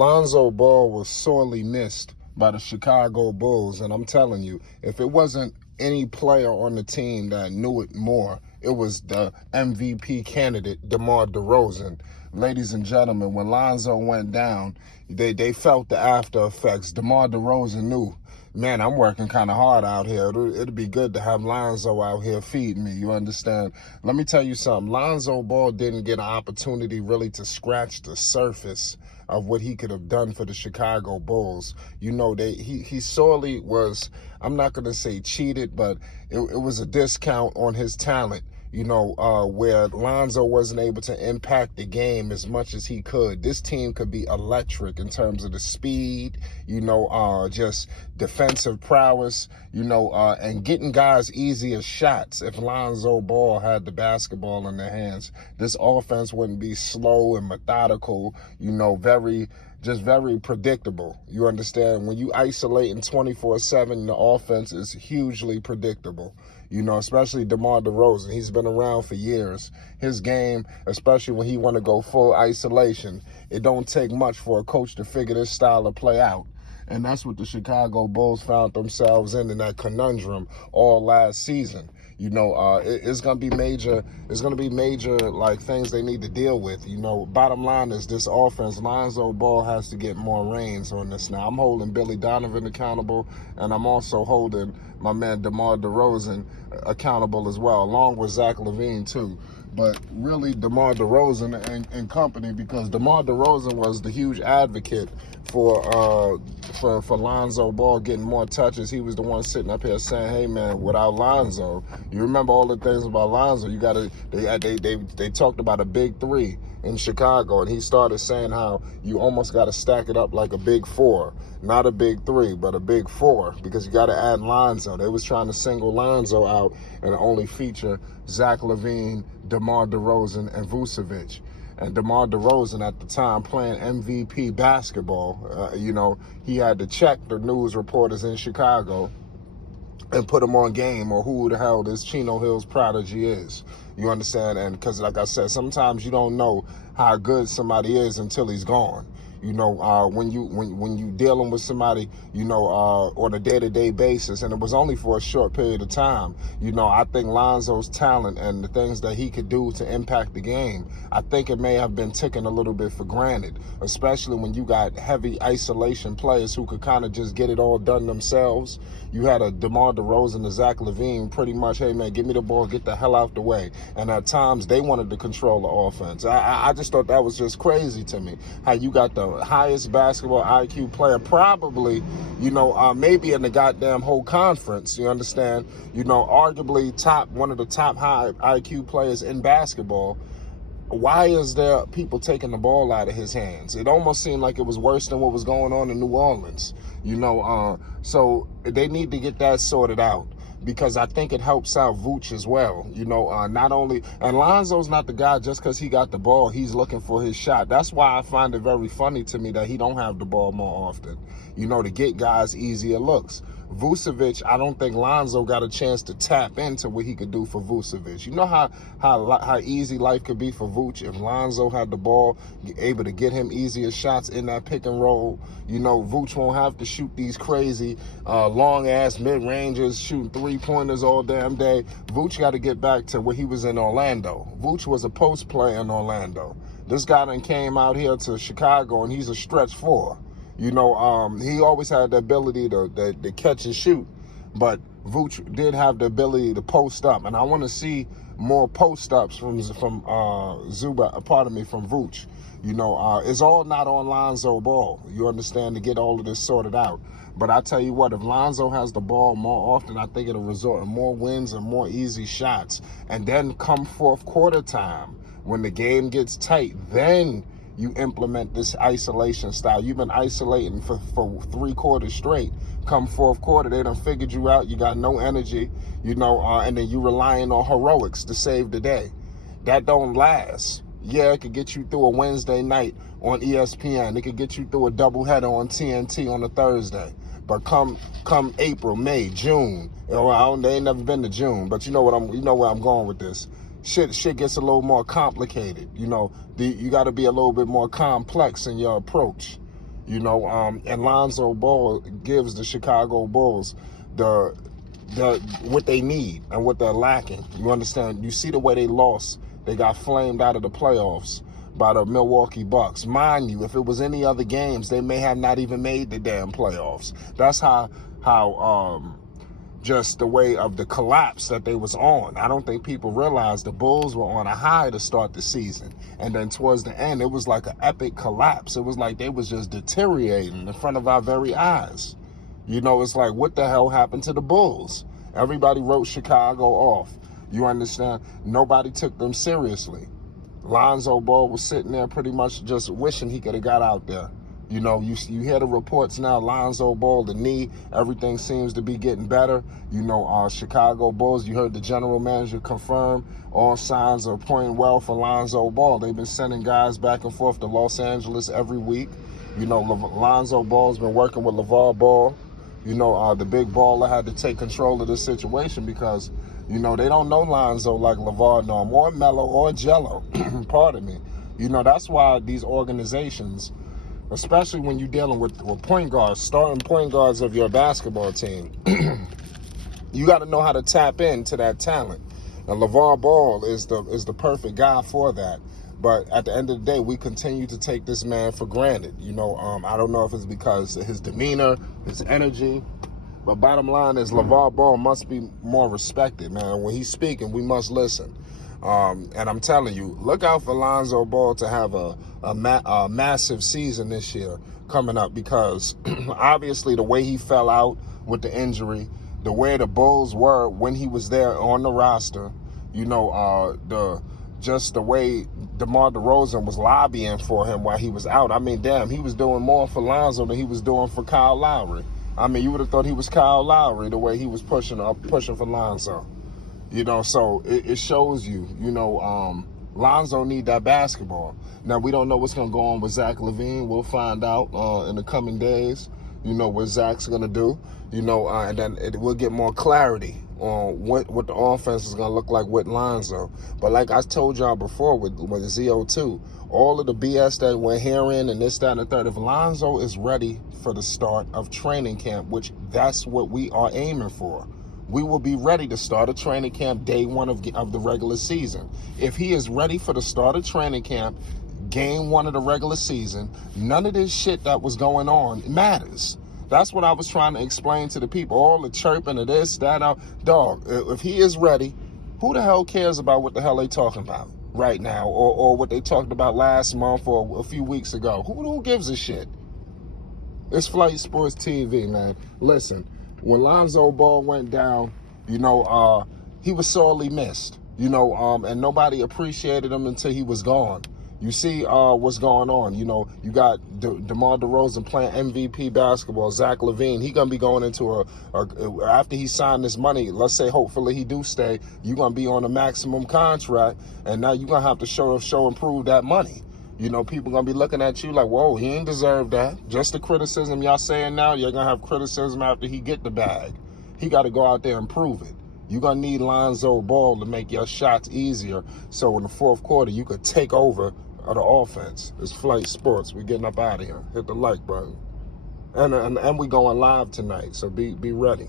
Lonzo Ball was sorely missed by the Chicago Bulls, and I'm telling you, if it wasn't any player on the team that knew it more, it was the MVP candidate, Demar Derozan. Ladies and gentlemen, when Lonzo went down, they felt the after effects. Demar Derozan knew, man, I'm working kind of hard out here. It'd be good to have Lonzo out here feeding me, you understand? Let me tell you something. Lonzo Ball didn't get an opportunity really to scratch the surface of what he could have done for the Chicago Bulls. You know, he sorely was, I'm not going to say cheated, but it was a discount on his talent. You know, where Lonzo wasn't able to impact the game as much as he could. This team could be electric in terms of the speed, you know, just defensive prowess, you know, and getting guys easier shots. If Lonzo Ball had the basketball in their hands, this offense wouldn't be slow and methodical, you know, very predictable. You understand? When you isolate in 24/7, the offense is hugely predictable. You know, especially DeMar DeRozan. He's been around for years. His game, especially when he want to go full isolation, it don't take much for a coach to figure this style of play out. And that's what the Chicago Bulls found themselves in that conundrum all last season. You know, it's going to be major. It's going to be major, like, things they need to deal with. You know, bottom line is this offense, Lonzo Ball has to get more reins on this now. I'm holding Billy Donovan accountable, and I'm also holding my man DeMar DeRozan accountable as well, along with Zach LaVine, too. But really, DeMar DeRozan and company, because DeMar DeRozan was the huge advocate for Lonzo Ball getting more touches. He was the one sitting up here saying, "Hey man, without Lonzo, you remember all the things about Lonzo. You got to." They talked about a big three in Chicago, and he started saying how you almost got to stack it up like a big four, not a big three, but a big four, because you got to add Lonzo. They was trying to single Lonzo out and only feature Zach LaVine, DeMar DeRozan, and Vucevic. And DeMar DeRozan at the time playing MVP basketball, you know, he had to check the news reporters in Chicago and put him on game, or who the hell this Chino Hills prodigy is. You understand? And because, like I said, sometimes you don't know how good somebody is until he's gone. You know, when you dealing with somebody, you know, on a day-to-day basis, and it was only for a short period of time. You know, I think Lonzo's talent and the things that he could do to impact the game, I think it may have been taken a little bit for granted, especially when you got heavy isolation players who could kind of just get it all done themselves. You had a DeMar DeRozan and Zach LaVine pretty much, hey man, give me the ball, get the hell out the way. And at times they wanted to control the offense. I just thought that was just crazy to me, how you got the highest basketball IQ player probably, you know, maybe in the goddamn whole conference, you understand, you know, arguably one of the top high IQ players in basketball. Why is there people taking the ball out of his hands? It almost seemed like it was worse than what was going on in New Orleans, you know, so they need to get that sorted out, because I think it helps out Vooch as well. You know, not only, and Lonzo's not the guy just because he got the ball, he's looking for his shot. That's why I find it very funny to me that he don't have the ball more often, you know, to get guys easier looks. Vucevic, I don't think Lonzo got a chance to tap into what he could do for Vucevic. You know how easy life could be for Vooch if Lonzo had the ball, able to get him easier shots in that pick and roll. You know, Vooch won't have to shoot these crazy long-ass mid-rangers, shooting three-pointers all damn day. Vooch got to get back to where he was in Orlando. Vooch was a post player in Orlando. This guy then came out here to Chicago, and he's a stretch four. You know, he always had the ability to catch and shoot, but Vooch did have the ability to post up, and I want to see more post ups from Vooch. You know, it's all not on Lonzo Ball. You understand, to get all of this sorted out. But I tell you what, if Lonzo has the ball more often, I think it'll result in more wins and more easy shots. And then come fourth quarter time, when the game gets tight, then you implement this isolation style. You've been isolating for 3 quarters straight. Come fourth quarter, they done figured you out. You got no energy, you know, and then you relying on heroics to save the day. That don't last. Yeah, it could get you through a Wednesday night on ESPN. It could get you through a doubleheader on TNT on a Thursday. But come April, May, June, you know, they ain't never been to June, but you know where I'm going with this. Shit gets a little more complicated. You know, you got to be a little bit more complex in your approach. And Lonzo Ball gives the Chicago Bulls the what they need and what they're lacking. You understand? You see the way they lost. They got flamed out of the playoffs by the Milwaukee Bucks. Mind you, if it was any other games, they may have not even made the damn playoffs. That's how just the way of the collapse that they was on. I don't think people realize the Bulls were on a high to start the season. And then towards the end, it was like an epic collapse. It was like they was just deteriorating in front of our very eyes. It's like, what the hell happened to the Bulls? Everybody wrote Chicago off. You understand? Nobody took them seriously. Lonzo Ball was sitting there pretty much just wishing he could have got out there. You hear the reports now, Lonzo Ball, the knee, everything seems to be getting better. Chicago Bulls, you heard the general manager confirm all signs are pointing well for Lonzo Ball. They've been sending guys back and forth to Los Angeles every week. Lonzo Ball's been working with LeVar Ball. The big baller had to take control of the situation because, they don't know Lonzo like LeVar no more, or Melo, or Jello. Pardon me. That's why these organizations, especially when you're dealing with point guards, starting point guards of your basketball team, you got to know how to tap into that talent. And LeVar Ball is the perfect guy for that. But at the end of the day, we continue to take this man for granted. I don't know if it's because of his demeanor, his energy, but bottom line is LeVar Ball must be more respected, man. When he's speaking, we must listen. And I'm telling you, look out for Lonzo Ball to have a massive season this year coming up because obviously the way he fell out with the injury, the way the Bulls were when he was there on the roster, just the way Demar Derozan was lobbying for him while he was out. I mean, damn, he was doing more for Lonzo than he was doing for Kyle Lowry. I mean, you would have thought he was Kyle Lowry the way he was pushing for Lonzo. So it shows you, Lonzo need that basketball. Now, we don't know what's going to go on with Zach LaVine. We'll find out in the coming days, what Zach's going to do, and then we'll get more clarity on what the offense is going to look like with Lonzo. But like I told y'all before with ZO2, all of the BS that we're hearing and this, that, and the third, if Lonzo is ready for the start of training camp, which that's what we are aiming for, we will be ready to start a training camp day one of the regular season. If he is ready for the start of training camp, game one of the regular season, none of this shit that was going on matters. That's what I was trying to explain to the people. All the chirping of this, that, dog, if he is ready, who the hell cares about what the hell they talking about right now or what they talked about last month or a few weeks ago? Who gives a shit? It's Flight Sports TV, man. Listen, when Lonzo Ball went down, he was sorely missed, and nobody appreciated him until he was gone. You see what's going on. You got DeMar DeRozan playing MVP basketball. Zach LaVine, he going to be going into after he signed this money, let's say hopefully he do stay, you're going to be on a maximum contract, and now you're going to have to show and prove that money. People going to be looking at you like, whoa, he ain't deserve that. Just the criticism y'all saying now, you're going to have criticism after he get the bag. He got to go out there and prove it. You're going to need Lonzo Ball to make your shots easier so in the fourth quarter you could take over the offense. It's Flight Sports. We're getting up out of here. Hit the like button. And we going live tonight, so be ready.